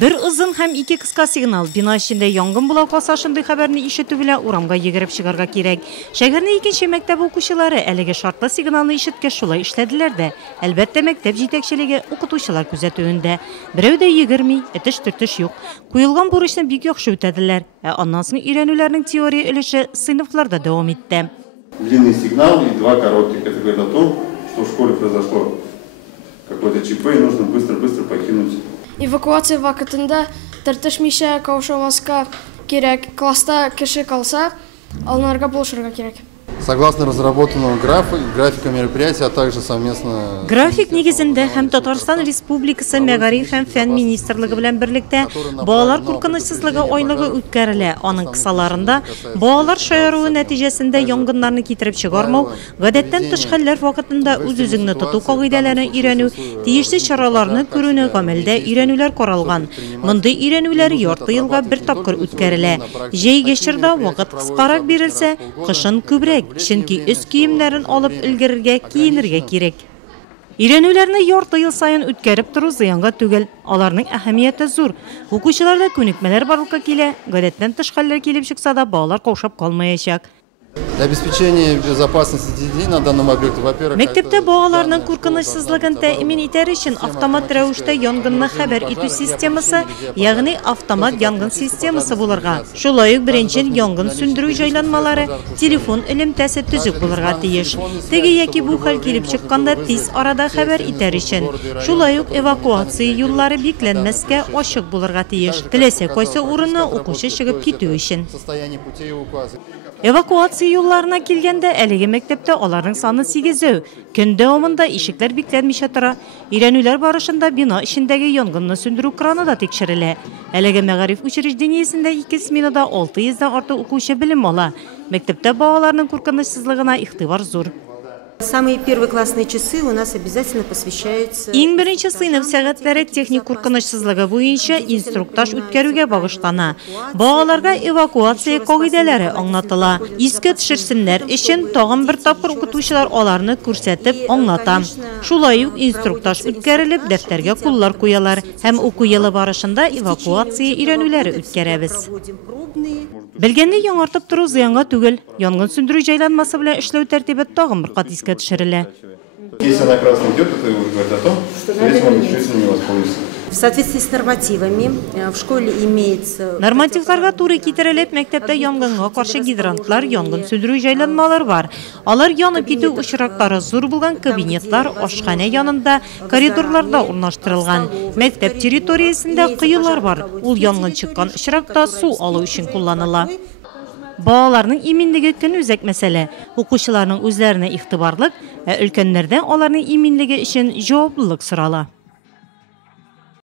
Bir uzun hem iki kıska signal bina içinde yangın bula kalsашындай haberini işitü bile uramga yegirip çıkarga kerek. Şehirne ikinci mektep okuşuları elege şartlı signalını işitke şulay işlediler de. Elbette mektep jitekçiligi okutuşular küzetüğünde. Birevde 20, etiş-türtüş yok. Kuyulgan bu işini büyük yokşu ötediler. Ondan sonra öğrenülerinin teoriya ölüşü sınıflarda devam etti. Длинный сигнал и два коротких. Это говорит о том, что в школе произошло какое-то ЧП и нужно быстро покинуть. Эвакуация вакытында тартышмыйча каушамаска керек. Класста кеше калса, аларга болушырга керек. Согласно разработанному графика мероприятия, а также совместно... График негізінде hem Татарстан Республикасы Мәгариф һәм Фән министрлыгы белән берлектә балалар куркынычсызлыгы айлыгы үткәрелә. Аның кысаларында балалар шаярыуы нәтиҗәсендә янгыннарны китереп чыгармау, гадәттән тыш хәлләр вакытында үз-үзеңне тоту кагыйдәләрен өйрәнү, тиешле чараларны күрүне гамәлдә өйрәнүләр каралган. Мондый өйрәнүләр ярты елга бер тапкыр үткәрелә. Җәйге чорда вакыт кыскарак бирелсә, кышын күбрәк. Чөнки үз киемнәрен алып өлгерергә, киенергә кирәк. Өйрәнүләрне ярты ел сайын үткәреп тору зыянга түгел. Аларның әһәмияте зур. Укучыларда күнекмәләр барлыкка килә, гадәттән тыш хәлләр килеп чыкса да балалар каушап калмаячак. Для обеспечения безопасности детей на данном объекте, во-первых... Мәктәптә балаларның куркынычсызлыгын тәэмин итәр өчен автомат рәвештә янгынны хәбәр итү системасы, ягъни автомат янгын системасы булырга. Шулай ук беренчел янгын сүндерү җайланмалары, телефон элемтәсе төзек булырга тиеш. Теге яки бу хәл килеп чыкканда тиз арада хәбәр итәр өчен. Шулай ук эвакуация юллары бикләнмәскә ачык булырга тиеш. Теләсә кайсы урынна укучы чыгып китү өчен. Эвакуация юлларына килгәндә әлеге мәктәптә аларның саны 8. Көн дәвамында ишекләр бикләнмичә тора. Өйрәнүләр барышында бина эчендәге янгынны сүндерү краны да тикшерелә. Әлеге мәгариф учреждениесендә 2 сменада 600-дан артык укучы белем ала. Мәктәптә балаларның куркынычсызлыгына игътибар зур. Самые первые классные часы у нас обязательно посвящаются... Иң беренче сыйныф сәгатьләре техник куркынычсызлыгы буенча инструктаж үткәрүгә багышлана. Балаларга эвакуация кагыйдәләре аңлатыла. Искә төшерсеннәр өчен тагын бер тапкыр укытучылар аларны күрсәтеп аңлата. Шулай ук инструктаж үткәрелеп, дәфтәргә куллар куялар һәм уку елы барышында эвакуация өйрәнүләре үткәрәбез. Белгәнне яңартып тору зыянга түгел. Янгын сүндерү җайланмасы белән эшләү тәртибе тагын бер кат искә төшерелә. Если она красная идет, это говорит о том, что здесь можно чуть-чуть не воспользоваться. В соответствии с нормативами в школе имеется... Нормативларга туры китерелеп, мәктәптә янгынга каршы гидрантлар, янгын сүндерү җайланмалар бар. Алар янып китү очраклары зур булган кабинетлар, ашхана янында, коридорларда урнаштырылган. Мәктәп территориясендә кыюлар бар. Ул янгын чыккан очракта су алу өчен кулланыла. Балаларның иминлеге көн үзәк мәсьәлә. Укучыларның үзләренә игътибарлык, өлкәннәрдән аларның иминлеге өчен җаваплылык сорала.